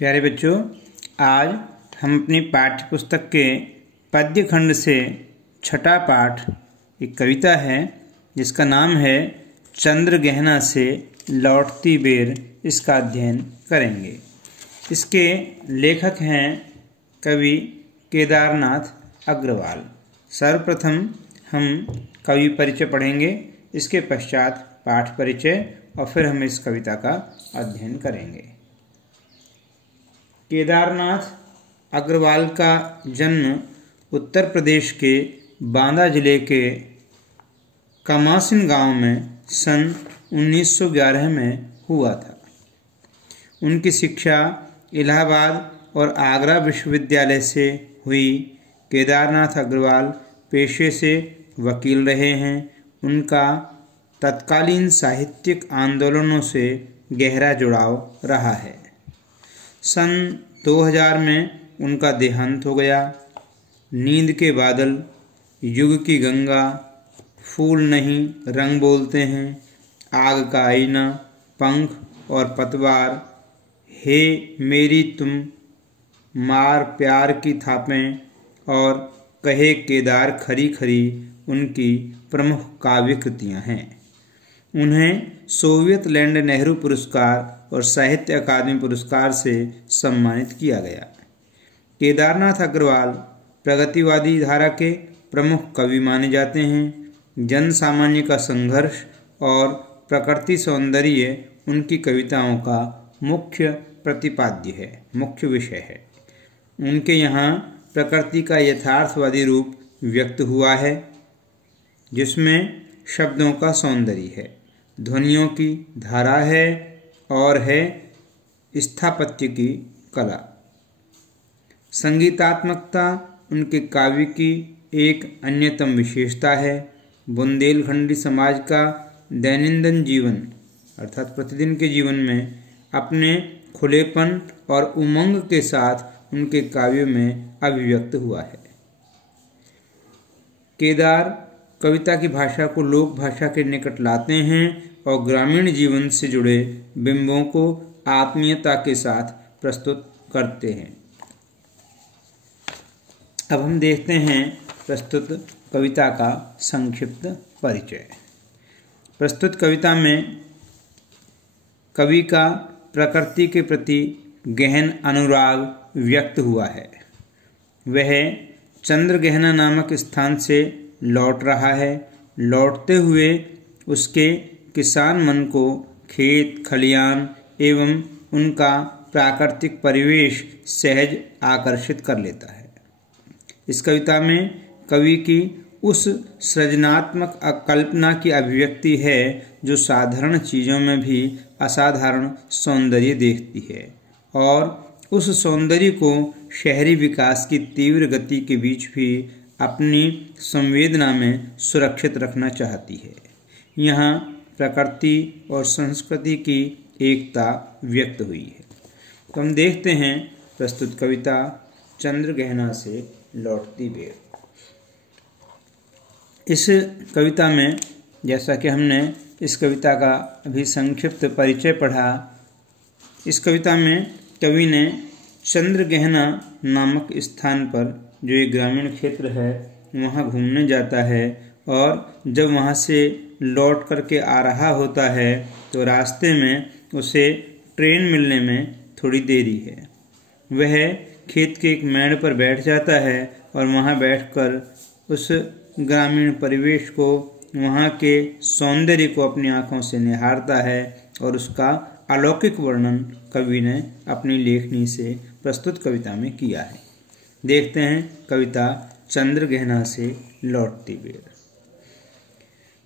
प्यारे बच्चों, आज हम अपनी पाठ्य पुस्तक के पद्य खंड से छठा पाठ एक कविता है जिसका नाम है चंद्र गहना से लौटती बेर। इसका अध्ययन करेंगे। इसके लेखक हैं कवि केदारनाथ अग्रवाल। सर्वप्रथम हम कवि परिचय पढ़ेंगे, इसके पश्चात पाठ परिचय और फिर हम इस कविता का अध्ययन करेंगे। केदारनाथ अग्रवाल का जन्म उत्तर प्रदेश के बांदा जिले के कमासिन गांव में सन 1911 में हुआ था। उनकी शिक्षा इलाहाबाद और आगरा विश्वविद्यालय से हुई। केदारनाथ अग्रवाल पेशे से वकील रहे हैं। उनका तत्कालीन साहित्यिक आंदोलनों से गहरा जुड़ाव रहा है। सन 2000 में उनका देहांत हो गया। नींद के बादल, युग की गंगा, फूल नहीं रंग बोलते हैं, आग का आईना, पंख और पतवार, हे मेरी तुम, मार प्यार की थापें और कहे केदार खरी खरी उनकी प्रमुख काव्य कृतियाँ हैं। उन्हें सोवियत लैंड नेहरू पुरस्कार और साहित्य अकादमी पुरस्कार से सम्मानित किया गया। केदारनाथ अग्रवाल प्रगतिवादी धारा के प्रमुख कवि माने जाते हैं। जन सामान्य का संघर्ष और प्रकृति सौंदर्य उनकी कविताओं का मुख्य प्रतिपाद्य है, मुख्य विषय है। उनके यहाँ प्रकृति का यथार्थवादी रूप व्यक्त हुआ है, जिसमें शब्दों का सौंदर्य है, ध्वनियों की धारा है और है स्थापत्य की कला। संगीतात्मकता उनके काव्य की एक अन्यतम विशेषता है। बुंदेलखंडी समाज का दैनंदिन जीवन अर्थात प्रतिदिन के जीवन में अपने खुलेपन और उमंग के साथ उनके काव्यों में अभिव्यक्त हुआ है। केदार कविता की भाषा को लोक भाषा के निकट लाते हैं और ग्रामीण जीवन से जुड़े बिंबों को आत्मीयता के साथ प्रस्तुत करते हैं। अब हम देखते हैं प्रस्तुत कविता का संक्षिप्त परिचय। प्रस्तुत कविता में कवि का प्रकृति के प्रति गहन अनुराग व्यक्त हुआ है। वह चंद्र गहना नामक स्थान से लौट रहा है। लौटते हुए उसके किसान मन को खेत खलियान एवं उनका प्राकृतिक परिवेश सहज आकर्षित कर लेता है। इस कविता में कवि की उस सृजनात्मक कल्पना की अभिव्यक्ति है जो साधारण चीज़ों में भी असाधारण सौंदर्य देखती है और उस सौंदर्य को शहरी विकास की तीव्र गति के बीच भी अपनी संवेदना में सुरक्षित रखना चाहती है। यहाँ प्रकृति और संस्कृति की एकता व्यक्त हुई है। तो हम देखते हैं प्रस्तुत कविता चंद्र गहना से लौटती बेर। इस कविता में जैसा कि हमने इस कविता का अभी संक्षिप्त परिचय पढ़ा, इस कविता में कवि ने चंद्र गहना नामक स्थान पर, जो एक ग्रामीण क्षेत्र है, वहाँ घूमने जाता है और जब वहाँ से लौट करके आ रहा होता है तो रास्ते में उसे ट्रेन मिलने में थोड़ी देरी है। वह खेत के एक मेड़ पर बैठ जाता है और वहाँ बैठकर उस ग्रामीण परिवेश को, वहाँ के सौंदर्य को अपनी आँखों से निहारता है और उसका अलौकिक वर्णन कवि ने अपनी लेखनी से प्रस्तुत कविता में किया है। देखते हैं कविता चंद्र गहना से लौटती बेर।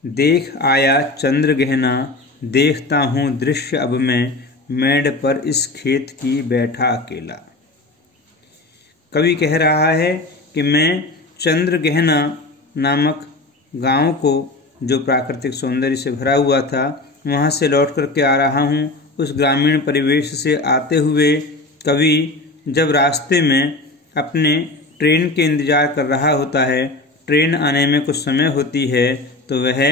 देख आया चंद्र गहना, देखता हूँ दृश्य अब मैं, मेड़ पर इस खेत की बैठा अकेला। कवि कह रहा है कि मैं चंद्र गहना नामक गांव को, जो प्राकृतिक सौंदर्य से भरा हुआ था, वहां से लौट करके आ रहा हूं। उस ग्रामीण परिवेश से आते हुए कवि जब रास्ते में अपने ट्रेन के इंतजार कर रहा होता है, ट्रेन आने में कुछ समय होती है, तो वह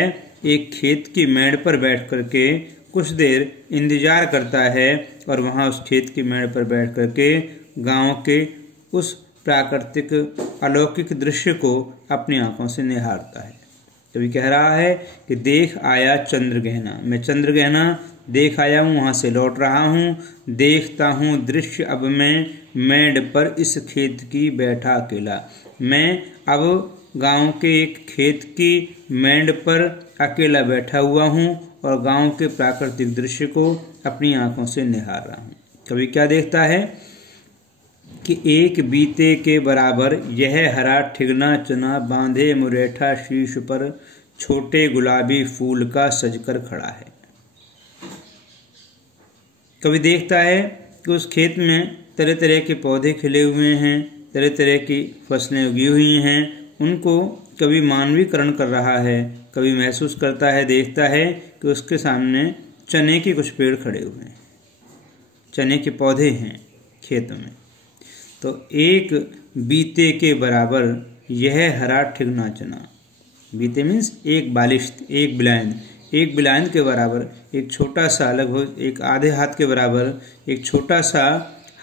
एक खेत की मेड़ पर बैठ करके कुछ देर इंतजार करता है और वहां उस खेत की मेड़ पर बैठ करके गांव के उस प्राकृतिक अलौकिक दृश्य को अपनी आंखों से निहारता है। कवि कह रहा है कि देख आया चंद्रगहना, मैं चंद्रगहना देख आया हूँ, वहां से लौट रहा हूँ। देखता हूँ दृश्य अब मैं मेड़ पर इस खेत की बैठा अकेला। मैं अब गांव के एक खेत की मेड़ पर अकेला बैठा हुआ हूँ और गांव के प्राकृतिक दृश्य को अपनी आंखों से निहार रहा हूँ। कवि क्या देखता है कि एक बीते के बराबर यह हरा ठिगना चना बांधे मुरेठा शीश पर छोटे गुलाबी फूल का सजकर खड़ा है। कवि देखता है कि उस खेत में तरह तरह के पौधे खिले हुए हैं, तरह तरह की फसलें उगी हुई हैं। उनको कवि मानवीकरण कर रहा है। कवि महसूस करता है, देखता है कि उसके सामने चने के कुछ पेड़ खड़े हुए हैं, चने के पौधे हैं खेतों में। तो एक बीते के बराबर यह हरा ठिगना चना, बीते मीन्स एक बालिश्त, एक बिलायन के बराबर एक छोटा सा, लगभग एक आधे हाथ के बराबर एक छोटा सा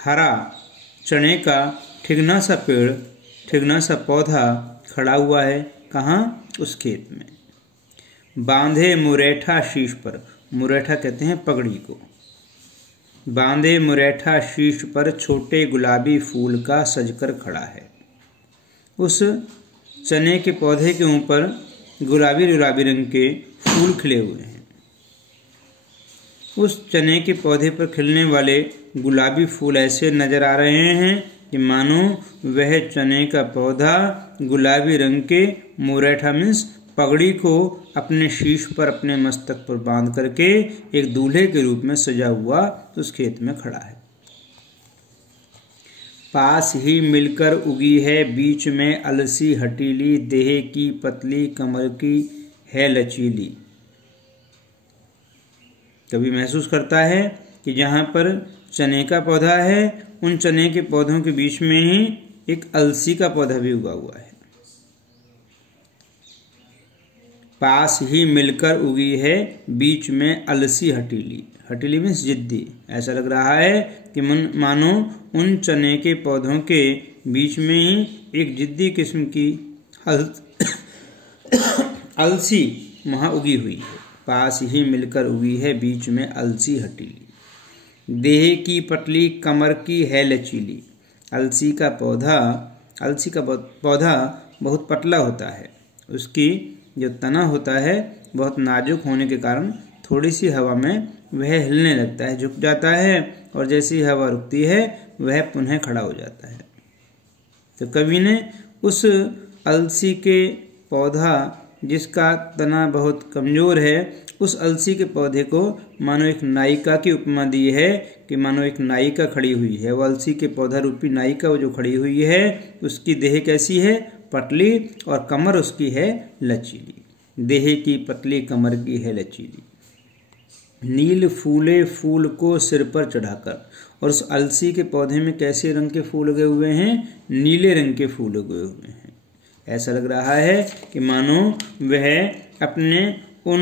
हरा चने का ठिगना सा पेड़, ठिगना सा पौधा खड़ा हुआ है। कहाँ? उस खेत में। बांधे मुरेठा शीश पर, मुरेठा कहते हैं पगड़ी को। बांधे मुरेठा शीश पर छोटे गुलाबी फूल का सजकर खड़ा है। उस चने के पौधे के ऊपर गुलाबी रंग के फूल खिले हुए हैं। उस चने के पौधे पर खिलने वाले गुलाबी फूल ऐसे नजर आ रहे हैं कि मानो वह चने का पौधा गुलाबी रंग के मुरेठा मीन्स पगड़ी को अपने शीश पर, अपने मस्तक पर बांध करके एक दूल्हे के रूप में सजा हुआ उस खेत में खड़ा है। पास ही मिलकर उगी है बीच में अलसी हटीली, देह की पतली कमर की है लचीली। कभी महसूस करता है कि जहां पर चने का पौधा है, उन चने के पौधों के बीच में ही एक अलसी का पौधा भी उगा हुआ है। पास ही मिलकर उगी है बीच में अलसी हटीली, हटीली मीन्स जिद्दी। ऐसा लग रहा है कि मानो उन चने के पौधों के बीच में ही एक जिद्दी किस्म की अलसी वहां उगी हुई है। पास ही मिलकर उगी है बीच में अलसी हटीली, देह की पतली कमर की है लचीली। अलसी का पौधा बहुत पतला होता है। उसकी जो तना होता है बहुत नाजुक होने के कारण थोड़ी सी हवा में वह हिलने लगता है, झुक जाता है, और जैसी हवा रुकती है वह पुनः खड़ा हो जाता है। तो कवि ने उस अलसी के पौधा जिसका तना बहुत कमजोर है, उस अलसी के पौधे को मानो एक नायिका की उपमा दी है कि मानो एक नायिका खड़ी हुई है। वो अलसी के पौधा रूपी नायिका वो जो खड़ी हुई है, उसकी देह कैसी है? पतली, और कमर उसकी है लचीली। देह की पतली कमर की है लचीली। नील फूले फूल को सिर पर चढ़ाकर, और उस अलसी के पौधे में कैसे रंग के फूल उगे हुए हैं? नीले रंग के फूल उगे हुए हैं। ऐसा लग रहा है कि मानो वह अपने उन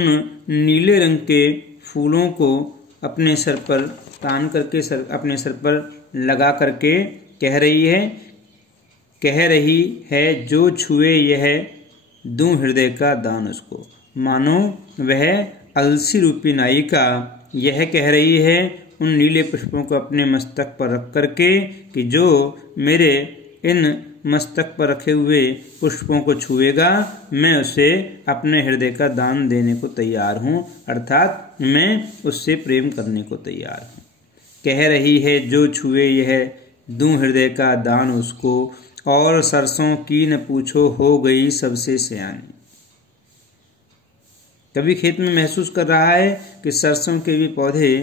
नीले रंग के फूलों को अपने सर पर तान करके, अपने सर पर लगा करके कह रही है जो छुए यह दूं हृदय का दान उसको। मानो वह अलसी रूपी नायिका यह कह रही है उन नीले पुष्पों को अपने मस्तक पर रख करके कि जो मेरे इन मस्तक पर रखे हुए पुष्पों को छुएगा, मैं उसे अपने हृदय का दान देने को तैयार हूँ, अर्थात मैं उससे प्रेम करने को तैयार हूँ। कह रही है जो छुए यह दूं हृदय का दान उसको, और सरसों की न पूछो हो गई सबसे सयानी। कभी खेत में महसूस कर रहा है कि सरसों के भी पौधे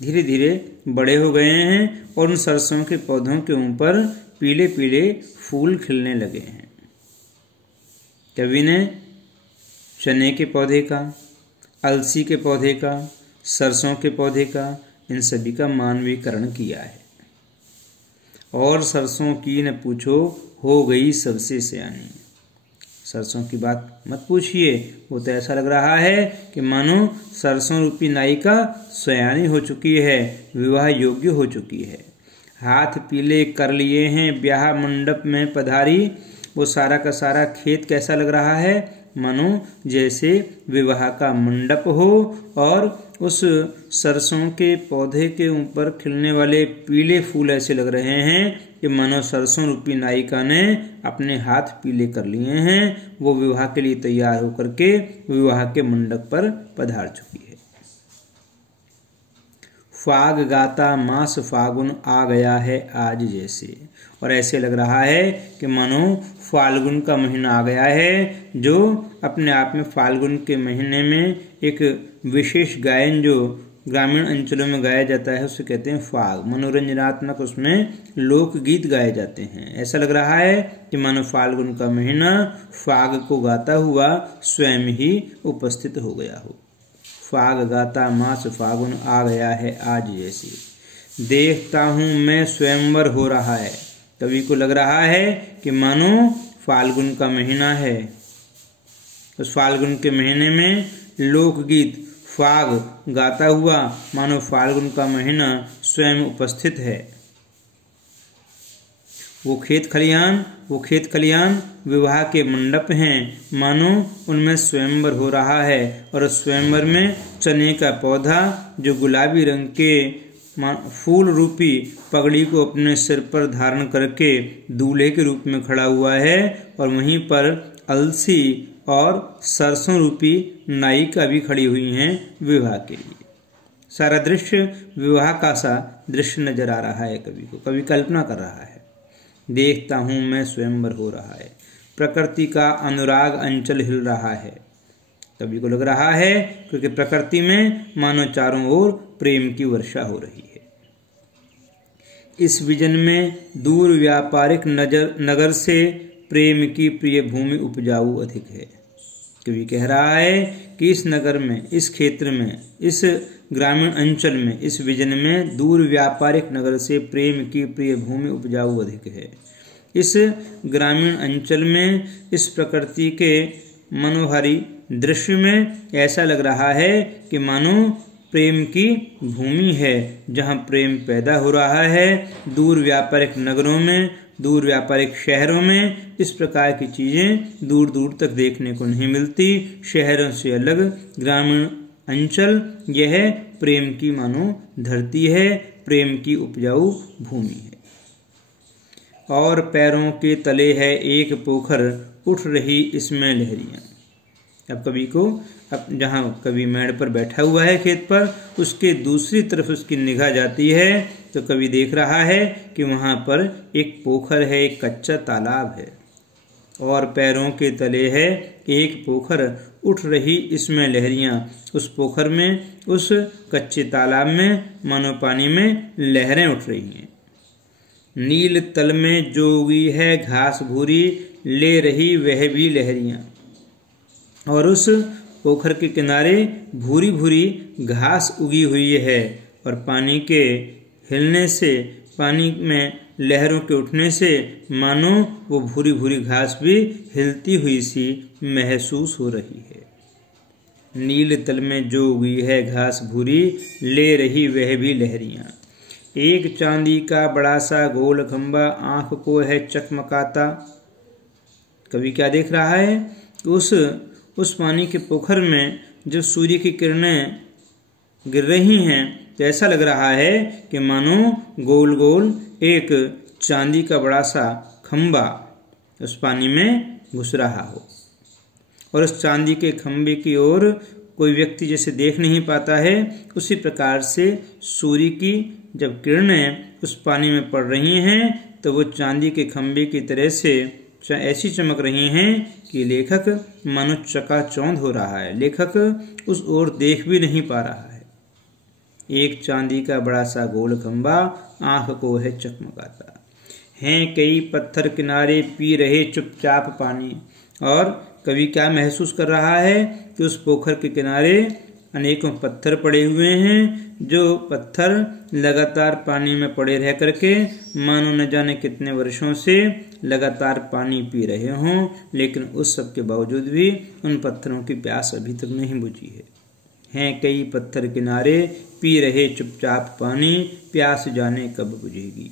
धीरे धीरे बड़े हो गए हैं और उन सरसों के पौधों के ऊपर पीले पीले फूल खिलने लगे हैं। कवि ने चने के पौधे का, अलसी के पौधे का, सरसों के पौधे का, इन सभी का मानवीकरण किया है। और सरसों की न पूछो हो गई सबसे सयानी। सरसों की बात मत पूछिए, वो तो ऐसा लग रहा है कि मानो सरसों रूपी नायिका सयानी हो चुकी है, विवाह योग्य हो चुकी है। हाथ पीले कर लिए हैं, ब्याह मंडप में पधारी। वो सारा का सारा खेत कैसा लग रहा है, मानो जैसे विवाह का मंडप हो और उस सरसों के पौधे के ऊपर खिलने वाले पीले फूल ऐसे लग रहे हैं कि मानो सरसों रूपी नायिका ने अपने हाथ पीले कर लिए हैं, वो विवाह के लिए तैयार होकर के विवाह के मंडप पर पधार चुकी है। फाग गाता मास फागुन आ गया है आज जैसे, और ऐसे लग रहा है कि मानो फाल्गुन का महीना आ गया है, जो अपने आप में फाल्गुन के महीने में एक विशेष गायन जो ग्रामीण अंचलों में गाया जाता है उसे कहते हैं फाग। मनोरंजनात्मक उसमें लोकगीत गाए जाते हैं। ऐसा लग रहा है कि मानो फाल्गुन का महीना फाग को गाता हुआ स्वयं ही उपस्थित हो गया हो। फाग गाता मास फागुन आ गया है आज जैसे, देखता हूं मैं स्वयंवर हो रहा है। कवि को लग रहा है कि मानो फाल्गुन का महीना है, उस फाल्गुन के महीने में लोकगीत फाग गाता हुआ मानो फाल्गुन का महीना स्वयं उपस्थित है। वो खेत खलियान विवाह के मंडप हैं, मानो उनमें स्वयंवर हो रहा है, और उस स्वयंवर में चने का पौधा जो गुलाबी रंग के फूल रूपी पगड़ी को अपने सिर पर धारण करके दूल्हे के रूप में खड़ा हुआ है, और वहीं पर अलसी और सरसों रूपी नायिका भी खड़ी हुई हैं विवाह के लिए। सारा दृश्य विवाह का सा दृश्य नजर आ रहा है कवि को। कवि कल्पना कर रहा है, देखता हूं मैं स्वयंवर हो रहा है, प्रकृति का अनुराग अंचल हिल रहा है। कवि को लग रहा है क्योंकि प्रकृति में मानो चारों ओर प्रेम की वर्षा हो रही है। इस विजन में दूर व्यापारिक नगर से प्रेम की प्रिय भूमि उपजाऊ अधिक है। कवि कह रहा है कि इस नगर में, इस क्षेत्र में, इस ग्रामीण अंचल में, इस विजन में दूर व्यापारिक नगर से प्रेम की प्रिय भूमि उपजाऊ अधिक है। इस ग्रामीण अंचल में, इस प्रकृति के मनोहारी दृश्य में ऐसा लग रहा है कि मानो प्रेम की भूमि है, जहाँ प्रेम पैदा हो रहा है। दूर व्यापारिक नगरों में, दूर व्यापारिक शहरों में इस प्रकार की चीजें दूर दूर तक देखने को नहीं मिलती। शहरों से अलग ग्रामीण अंचल यह प्रेम की मानो धरती है, प्रेम की उपजाऊ भूमि है। और पैरों के तले है एक पोखर, उठ रही इसमें लहरियां। अब कवि को, अब जहाँ कवि मेड़ पर बैठा हुआ है खेत पर, उसके दूसरी तरफ उसकी निगाह जाती है तो कवि देख रहा है कि वहाँ पर एक पोखर है, एक कच्चा तालाब है। और पैरों के तले है एक पोखर, उठ रही इसमें लहरियां। उस पोखर में, उस कच्चे तालाब में मानो पानी में लहरें उठ रही हैं। नील तल में जो उगी है घास भूरी, ले रही वह भी लहरियां। और उस पोखर के किनारे भूरी भूरी घास उगी हुई है, और पानी के हिलने से, पानी में लहरों के उठने से मानो वो भूरी भूरी घास भी हिलती हुई सी महसूस हो रही है। नील तल में जो उगी है घास भूरी, ले रही वह भी लहरियां। एक चांदी का बड़ा सा गोल खंबा आंख को है चकमकाता। कवि क्या देख रहा है कि उस पानी के पोखर में जब सूर्य की किरणें गिर रही हैं तो ऐसा लग रहा है कि मानो गोल गोल एक चांदी का बड़ा सा खंबा उस पानी में घुस रहा हो, और उस चांदी के खंबे की ओर कोई व्यक्ति जैसे देख नहीं पाता है, उसी प्रकार से सूर्य की जब किरणें उस पानी में पड़ रही हैं तो वो चांदी के खंबे की तरह से ऐसी चमक रही हैं कि लेखक मानो चकाचौंध हो रहा है। लेखक उस ओर देख भी नहीं पा रहा है। एक चांदी का बड़ा सा गोल खंबा आंख को है चकमकाता। हैं कई पत्थर किनारे पी रहे चुपचाप पानी। और कवि क्या महसूस कर रहा है कि उस पोखर के किनारे अनेकों पत्थर पड़े हुए हैं, जो पत्थर लगातार पानी में पड़े रह करके मानो न जाने कितने वर्षों से लगातार पानी पी रहे हों, लेकिन उस सब के बावजूद भी उन पत्थरों की प्यास अभी तक नहीं बुझी है। हैं कई पत्थर किनारे, पी रहे चुपचाप पानी, प्यास जाने कब बुझेगी।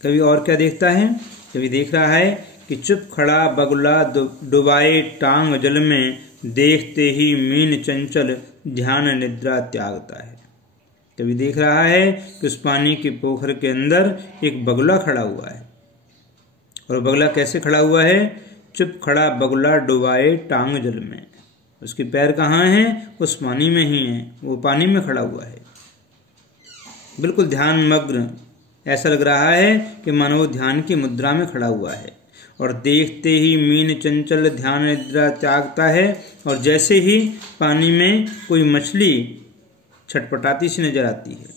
कवि और क्या देखता है? कवि देख रहा है कि चुप खड़ा बगुला डुबाए टांग जल में, देखते ही मीन चंचल ध्यान निद्रा त्यागता है। कवि देख रहा है कि उस पानी के पोखर के अंदर एक बगुला खड़ा हुआ है। और बगुला कैसे खड़ा हुआ है? चुप खड़ा बगुला डुबाए टांग जल में। उसके पैर कहाँ हैं? उस पानी में ही हैं, वो पानी में खड़ा हुआ है, बिल्कुल ध्यान मग्न। ऐसा लग रहा है कि मानो ध्यान की मुद्रा में खड़ा हुआ है। और देखते ही मीन चंचल ध्यान निद्रा त्यागता है। और जैसे ही पानी में कोई मछली छटपटाती सी नजर आती है,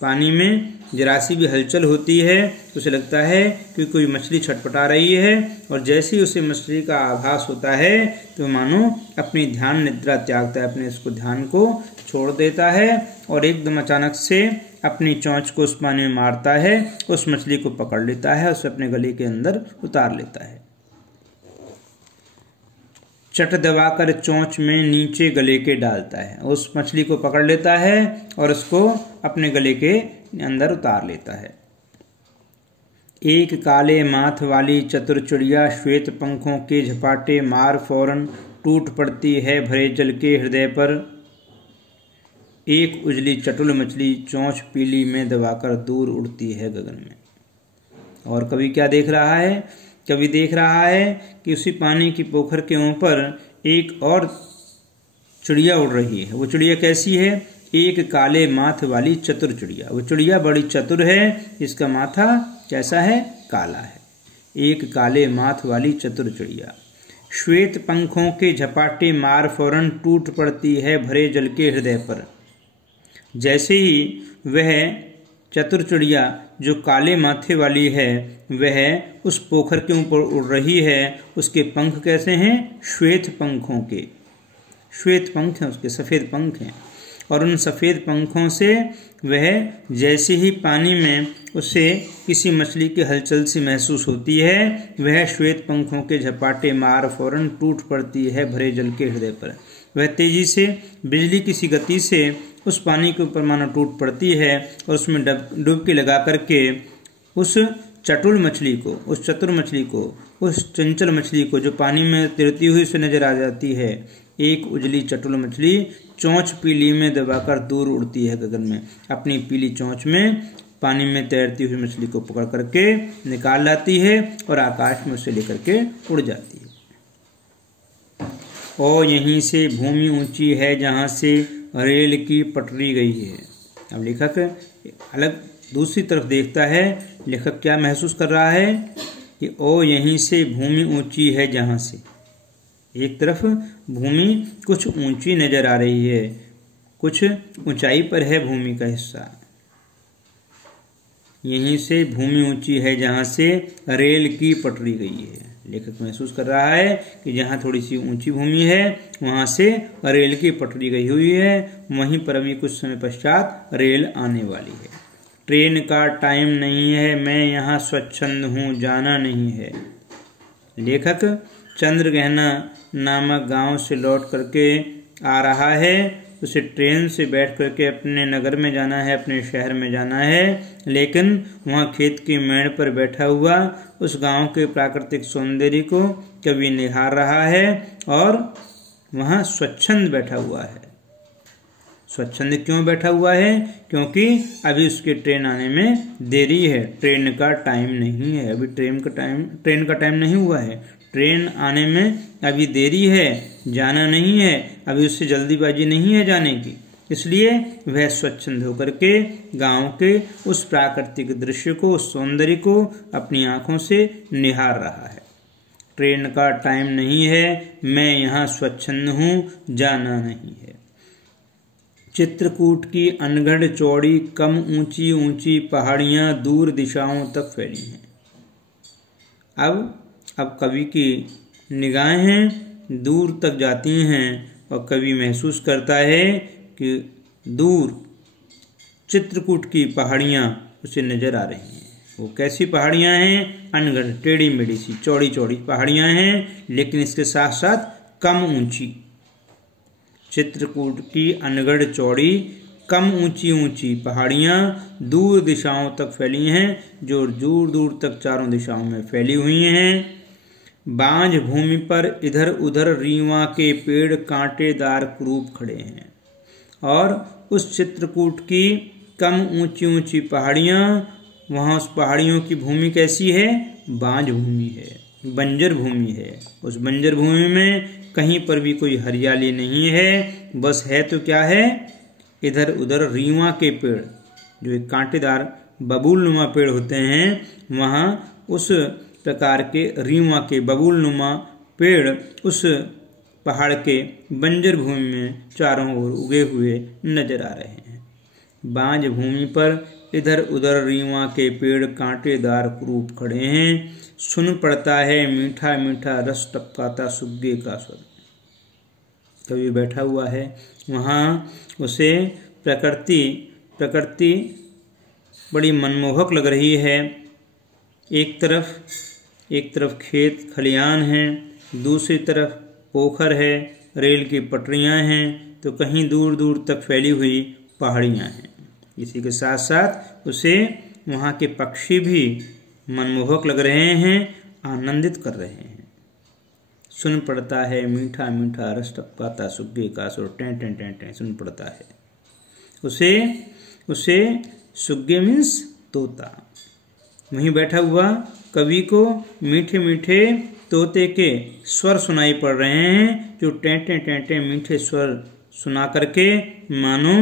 पानी में जरा सी भी हलचल होती है तो उसे लगता है कि कोई मछली छटपटा रही है। और जैसे ही उसे मछली का आभास होता है तो मानो अपनी ध्यान निद्रा त्यागता है, अपने इसको ध्यान को छोड़ देता है और एकदम अचानक से अपनी चोंच को उस पानी में मारता है, उस मछली को पकड़ लेता है, उसे अपने गले के अंदर उतार लेता है। चट दबाकर चोंच में नीचे गले के डालता है, उस मछली को पकड़ लेता है और उसको अपने गले के अंदर उतार लेता है। एक काले माथ वाली चतुर चिड़िया श्वेत पंखों के झपाटे मार फौरन टूट पड़ती है भरे जल के हृदय पर। एक उजली चटुल मछली चोंच पीली में दबाकर दूर उड़ती है गगन में। और कवि क्या देख रहा है? कवि देख रहा है कि उसी पानी की पोखर के ऊपर एक और चिड़िया उड़ रही है। वो चिड़िया कैसी है? एक काले माथ वाली चतुर चिड़िया। वो चिड़िया बड़ी चतुर है, इसका माथा कैसा है? काला है। एक काले माथ वाली चतुर चिड़िया श्वेत पंखों के झपाटे मार फौरन टूट पड़ती है भरे जल के हृदय पर। जैसे ही वह चतुर चिड़िया जो काले माथे वाली है वह उस पोखर के ऊपर उड़ रही है, उसके पंख कैसे हैं? श्वेत पंखों के। श्वेत पंख हैं उसके, सफेद पंख हैं। और उन सफेद पंखों से वह जैसे ही पानी में उसे किसी मछली की हलचल सी महसूस होती है, वह श्वेत पंखों के झपाटे मार फौरन टूट पड़ती है भरे जल के हृदय पर। वह तेजी से बिजली किसी गति से उस पानी के ऊपर मानो टूट पड़ती है और उसमें डुबकी लगा करके उस चटुल मछली को, उस चतुर मछली को, उस चंचल मछली को जो पानी में तैरती हुई से नजर आ जाती है, एक उजली चटुल मछली चोंच पीली में दबाकर दूर उड़ती है गगन में। अपनी पीली चोंच में पानी में तैरती हुई मछली को पकड़ करके निकाल लाती है और आकाश में उसे लेकर के उड़ जाती है। और यहीं से भूमि ऊंची है जहां से रेल की पटरी गई है। अब लेखक अलग दूसरी तरफ देखता है। लेखक क्या महसूस कर रहा है कि ओ यहीं से भूमि ऊंची है जहां से। एक तरफ भूमि कुछ ऊंची नजर आ रही है, कुछ ऊंचाई पर है भूमि का हिस्सा। यहीं से भूमि ऊंची है जहां से रेल की पटरी गई है। लेखक महसूस कर रहा है कि जहां थोड़ी सी ऊंची भूमि है वहां से रेल की पटरी गई हुई है, वहीं पर अभी कुछ समय पश्चात रेल आने वाली है। ट्रेन का टाइम नहीं है, मैं यहाँ स्वच्छंद हूँ, जाना नहीं है। लेखक चंद्रगहना नामक गांव से लौट करके आ रहा है। उसे ट्रेन से बैठ करके अपने नगर में जाना है, अपने शहर में जाना है, लेकिन वहाँ खेत की मेड़ पर बैठा हुआ उस गांव के प्राकृतिक सौंदर्य को कवि निहार रहा है और वहाँ स्वच्छंद बैठा हुआ है। स्वच्छंद क्यों बैठा हुआ है? क्योंकि अभी उसके ट्रेन आने में देरी है, ट्रेन का टाइम नहीं है। अभी ट्रेन का टाइम नहीं हुआ है, ट्रेन आने में अभी देरी है, जाना नहीं है, अभी उससे जल्दीबाजी नहीं है जाने की। इसलिए वह स्वच्छंद होकर के गांव के उस प्राकृतिक दृश्य को, उस सौंदर्य को अपनी आंखों से निहार रहा है। ट्रेन का टाइम नहीं है, मैं यहाँ स्वच्छंद हूँ, जाना नहीं है। चित्रकूट की अनगढ़ चौड़ी कम ऊंची ऊंची पहाड़ियां दूर दिशाओं तक फैली हैं। अब कवि की निगाहें दूर तक जाती हैं और कवि महसूस करता है कि दूर चित्रकूट की पहाड़ियाँ उसे नजर आ रही हैं। वो कैसी पहाड़ियाँ हैं? अनगढ़, टेढ़ी मेढ़ी सी, चौड़ी चौड़ी पहाड़ियाँ हैं, लेकिन इसके साथ साथ कम ऊंची। चित्रकूट की अनगढ़ चौड़ी, कम ऊंची ऊंची पहाड़ियाँ दूर दिशाओं तक फैली हैं, जो दूर दूर तक चारों दिशाओं में फैली हुई हैं। बांझ भूमि पर इधर उधर रीवा के पेड़ कांटेदार कुरूप खड़े हैं। और उस चित्रकूट की कम ऊंची ऊंची पहाड़ियाँ, वहाँ उस पहाड़ियों की भूमि कैसी है? बांझ भूमि है, बंजर भूमि है। उस बंजर भूमि में कहीं पर भी कोई हरियाली नहीं है, बस है तो क्या है? इधर उधर रीवा के पेड़, जो एक कांटेदार बबूलनुमा पेड़ होते हैं, वहाँ उस प्रकार के रीवा के बबूलनुमा पेड़ उस पहाड़ के बंजर भूमि में चारों ओर उगे हुए नजर आ रहे हैं। बांझ भूमि पर इधर उधर रीवा के पेड़ कांटेदार कुरूप खड़े हैं। सुन पड़ता है मीठा मीठा रस टपकाता सुग्गे का स्वर। कवि बैठा हुआ है, वहाँ उसे प्रकृति बड़ी मनमोहक लग रही है। एक तरफ खेत खलियान हैं, दूसरी तरफ पोखर है, रेल की पटरियां हैं, तो कहीं दूर दूर तक फैली हुई पहाड़ियां हैं। इसी के साथ साथ उसे वहाँ के पक्षी भी मनमोहक लग रहे हैं, आनंदित कर रहे हैं। सुन पड़ता है मीठा मीठा रस टपकाता सुग्गे का स्वर, टें टें टें टें सुन पड़ता है। उसे सुग्गे मीन्स तोता। वहीं बैठा हुआ कवि को मीठे मीठे तोते के स्वर सुनाई पड़ रहे हैं, जो टेंटे टेंटे मीठे स्वर सुना करके मानो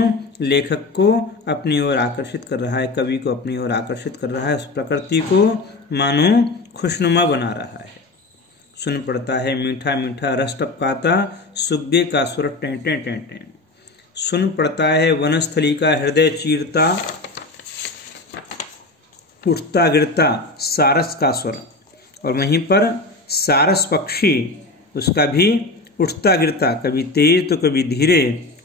लेखक को अपनी ओर आकर्षित कर रहा है, कवि को अपनी ओर आकर्षित कर रहा है, उस प्रकृति को मानो खुशनुमा बना रहा है। सुन पड़ता है मीठा मीठा रस टपकाता सुग्गे का स्वर, टेंटे टेंटे। सुन पड़ता है वनस्थली का हृदय चीरता उठता गिरता सारस का स्वर। और वहीं पर सारस पक्षी, उसका भी उठता गिरता, कभी तेज तो कभी धीरे,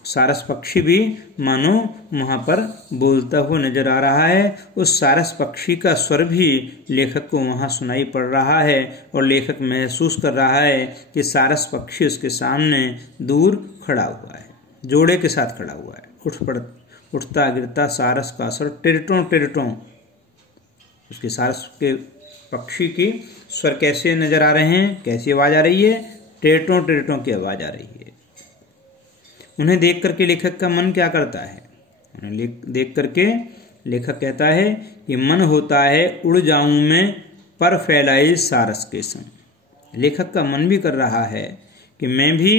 सारस पक्षी भी मानो वहाँ पर बोलता हुआ नजर आ रहा है। उस सारस पक्षी का स्वर भी लेखक को वहाँ सुनाई पड़ रहा है, और लेखक महसूस कर रहा है कि सारस पक्षी उसके सामने दूर खड़ा हुआ है, जोड़े के साथ खड़ा हुआ है। उठता गिरता सारस का स्वर, टिरटों टिरटों। उसके सारस के पक्षी की स्वर कैसे नजर आ रहे हैं, कैसी आवाज आ रही है? टेरटों टेरटों की आवाज आ रही है। उन्हें देख करके लेखक का मन क्या करता है? उन्हें देख करके लेखक कहता है कि मन होता है उड़ जाऊं मैं पर फैलाई सारस के संग। लेखक का मन भी कर रहा है कि मैं भी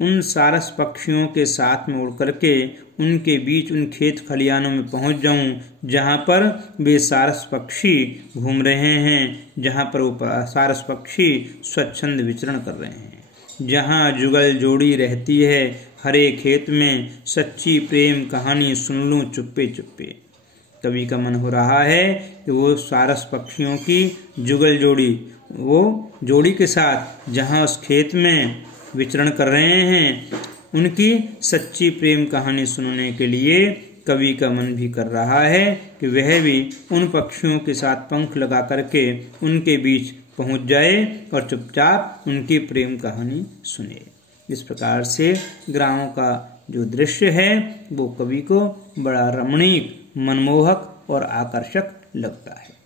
उन सारस पक्षियों के साथ में उड़ करके उनके बीच उन खेत खलियानों में पहुंच जाऊं जहां पर वे सारस पक्षी घूम रहे हैं, जहां पर वो सारस पक्षी स्वच्छंद विचरण कर रहे हैं, जहां जुगल जोड़ी रहती है हरे खेत में, सच्ची प्रेम कहानी सुन लूं चुप्पे चुप्पे। कवि का मन हो रहा है कि वो सारस पक्षियों की जुगल जोड़ी, वो जोड़ी के साथ जहां उस खेत में विचरण कर रहे हैं, उनकी सच्ची प्रेम कहानी सुनने के लिए कवि का मन भी कर रहा है कि वह भी उन पक्षियों के साथ पंख लगा करके उनके बीच पहुंच जाए और चुपचाप उनकी प्रेम कहानी सुने। इस प्रकार से ग्रामों का जो दृश्य है वो कवि को बड़ा रमणीक, मनमोहक और आकर्षक लगता है।